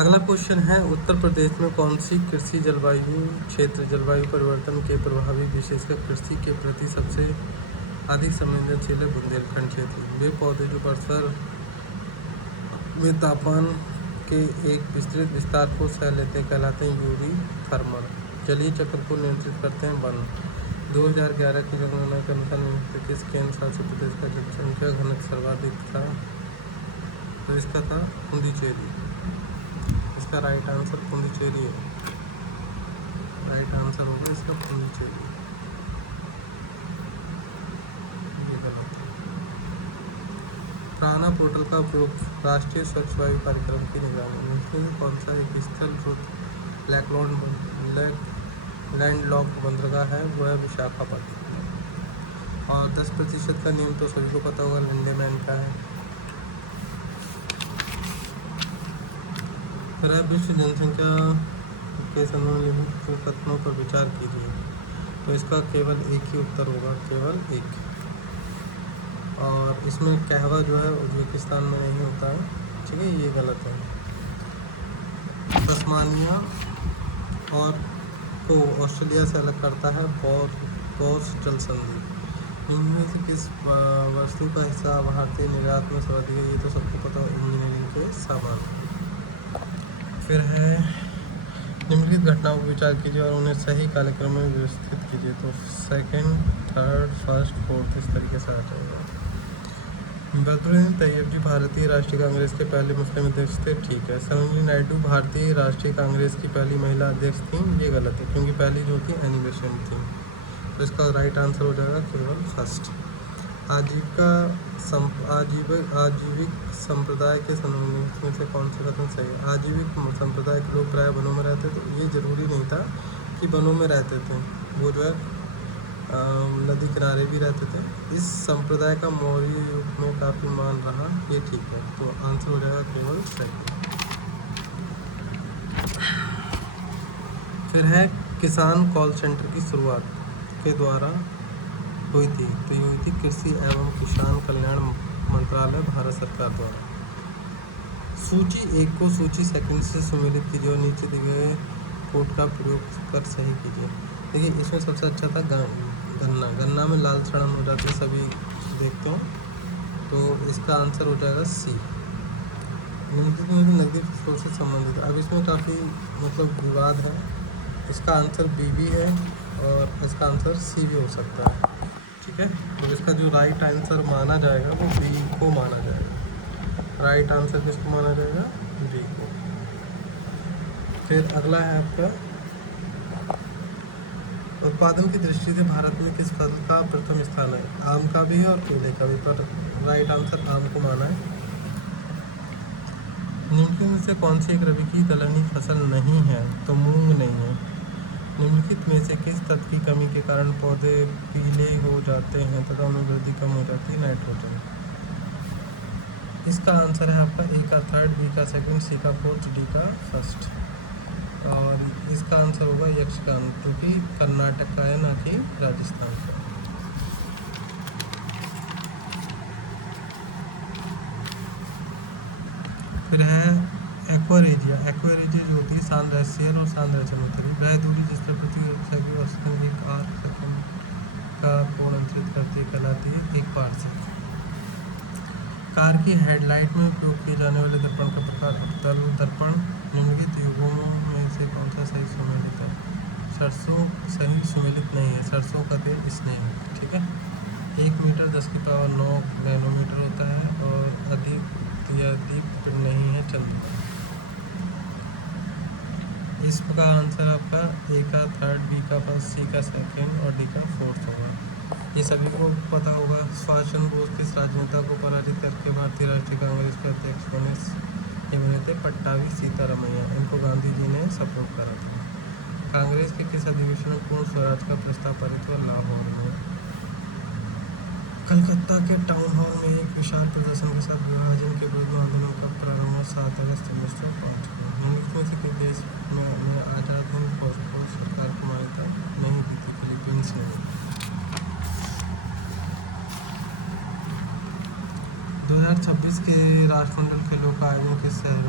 अगला क्वेश्चन है, उत्तर प्रदेश में कौन सी कृषि जलवायु क्षेत्र जलवायु परिवर्तन के प्रभावी विशेषकर कृषि के प्रति सबसे अधिक संवेदनशील है? बुंदेलखंड क्षेत्र। वे पौधे जो वर्षा में तापमान के एक विस्तृत विस्तार को सह लेते कहलाते हैं यूरी थर्मल। जलीय चक्र को नियंत्रित करते हैं वन। 2011 की जनगणना के अनुसार निम्नलिखित किस केंद्र शासित प्रदेश का जनसंख्या घनत्व सर्वाधिक था? तो इसका था पुडुचेरी। इसका राइट आंसर पुडुचेरी है। राइट आंसर होगा इसका पुडुचेरी। ये गलत है। प्राणा पोर्टल का उपयोग राष्ट्रीय स्वच्छ वायु कार्यक्रम की निगरानी में कौन सा एक स्थल लैंडलॉक्ड बंदरगाह है? वो है विशाखापट्टनम। और 10% का नियम तो सभी को पता होगा, लिंडेमैन का है। फिर है विश्व जनसंख्या के समूह कथनों पर विचार कीजिए। तो इसका केवल एक ही उत्तर होगा, केवल एक। और इसमें कहवा जो है उज्बेकिस्तान में नहीं होता है, ठीक है, ये गलत है। तस्मानिया और को ऑस्ट्रेलिया से अलग करता है बॉस जल संधि। इनमें से किस वस्तु का हिस्सा भारतीय निर्यात में सर्वाधिक है? ये तो सबको पता है, इंजीनियरिंग के सामान। फिर है निम्नलिखित घटनाओं पर विचार कीजिए और उन्हें सही कालक्रम में व्यवस्थित कीजिए। तो सेकंड, थर्ड, फर्स्ट, फोर्थ इस तरीके से आ जाएगा। बद्रुद्दीन तैयब जी भारतीय राष्ट्रीय कांग्रेस के पहले मुस्लिम अध्यक्ष थे, ठीक है। सरोजिनी नायडू भारतीय राष्ट्रीय कांग्रेस की पहली महिला अध्यक्ष थी, ये गलत है क्योंकि पहली जो थी एनी बेसेंट थी। तो इसका राइट आंसर हो जाएगा केवल फर्स्ट। आजीविक संप्रदाय के संबंध में से कौन सा कथन सही है? आजीविक संप्रदाय के लोग प्राय वनों में रहते थे। ये जरूरी नहीं था कि वनों में रहते थे, वो जो है नदी किनारे भी रहते थे। इस संप्रदाय का मौर्य युग में काफ़ी मान रहा, ये ठीक है। तो आंसर हो जाएगा केवल सही। फिर है किसान कॉल सेंटर की शुरुआत के द्वारा हुई थी, तो ये हुई थी कृषि एवं किसान कल्याण मंत्रालय, भारत सरकार द्वारा। सूची 1 को सूची सेकंड से सुमेलित कीजिए और नीचे दिए गए कोड का प्रयोग कर सही कीजिए। देखिए इसमें सबसे अच्छा था गन्ना में लाल सड़न हो जाती है, सभी देखते हो। तो इसका आंसर हो जाएगा सी। निम्नलिखित में नकदी फसलों से संबंधित, अब इसमें काफ़ी मतलब विवाद है। इसका आंसर बी भी है और इसका आंसर सी भी हो सकता है, ठीक है। तो इसका जो राइट आंसर माना जाएगा वो बी को माना जाएगा। राइट आंसर किसको माना जाएगा? बी को। फिर अगला है आपका, उत्पादन की दृष्टि से भारत में किस फल का प्रथम स्थान है? आम का भी है और केले का भी, पर राइट आंसर आम को माना है। निम्नलिखित में से कौन सी एक रबी की दलहनी फसल नहीं है? तो मूंग नहीं है। निम्नलिखित में से किस तत्व की कमी के कारण पौधे पीले हो जाते हैं तथा उनमें वृद्धि कम हो जाती है? नाइट्रोजन। इसका आंसर है आपका ए का थर्ड, बी का सेकंड, सी का फोर्थ, डी का फर्स्ट। और इसका आंसर होगा यक्षगान, क्योंकि कर्नाटक का है ना कि राजस्थान का। फिर है एक्वारेजिया। एक्वारेजिया जो होती है सांद्रस्यन और सांद्रचनोत्तरी, वह दूरी जिस पर पृथ्वी औसतन एक आर्क सेकंड का कोण अंतरित करती कहलाती है एक पार्सेक। कार की हेडलाइट में उपयोग किए जाने वाले दर्पण का प्रकार अवतल दर्पण। निम्नलिखित युगों में से कौन सा सही सुमेलित है? सरसों सही सुमेलित नहीं है, सरसों का तेल स्नेह, ठीक है। 1 मीटर 10⁹ नैनोमीटर होता है और अधिक नहीं है चंद्रमा। इसका आंसर आपका ए का थर्ड, बी का फर्स्ट, सी का सेकंड और डी का फोर्थ होगा। ये सभी को पता होगा। सुभाष चंद्र बोस किस राजनेता को पराजित करके भारतीय राष्ट्रीय कांग्रेस के अध्यक्ष बने थे? पट्टाभी सीतारमैया। इनको गांधी जी ने सपोर्ट करा था। कांग्रेस के किस अधिवेशन में पूर्ण स्वराज का प्रस्ताव पारित हुआ? लाहौर में। कलकत्ता के टाउन हॉल में एक विशाल प्रदर्शन के साथ विभाजन के विरुद्ध आंदोलन का प्रारंभ 7 अगस्त 1905 को। निम्नलिखित में से देश में आज़ाद हिंद फौज को सरकार को मान्यता नहीं दी थी? फिलीपींस ने। 2026 के राष्ट्रमंडल खेलों का आयोजन किस शहर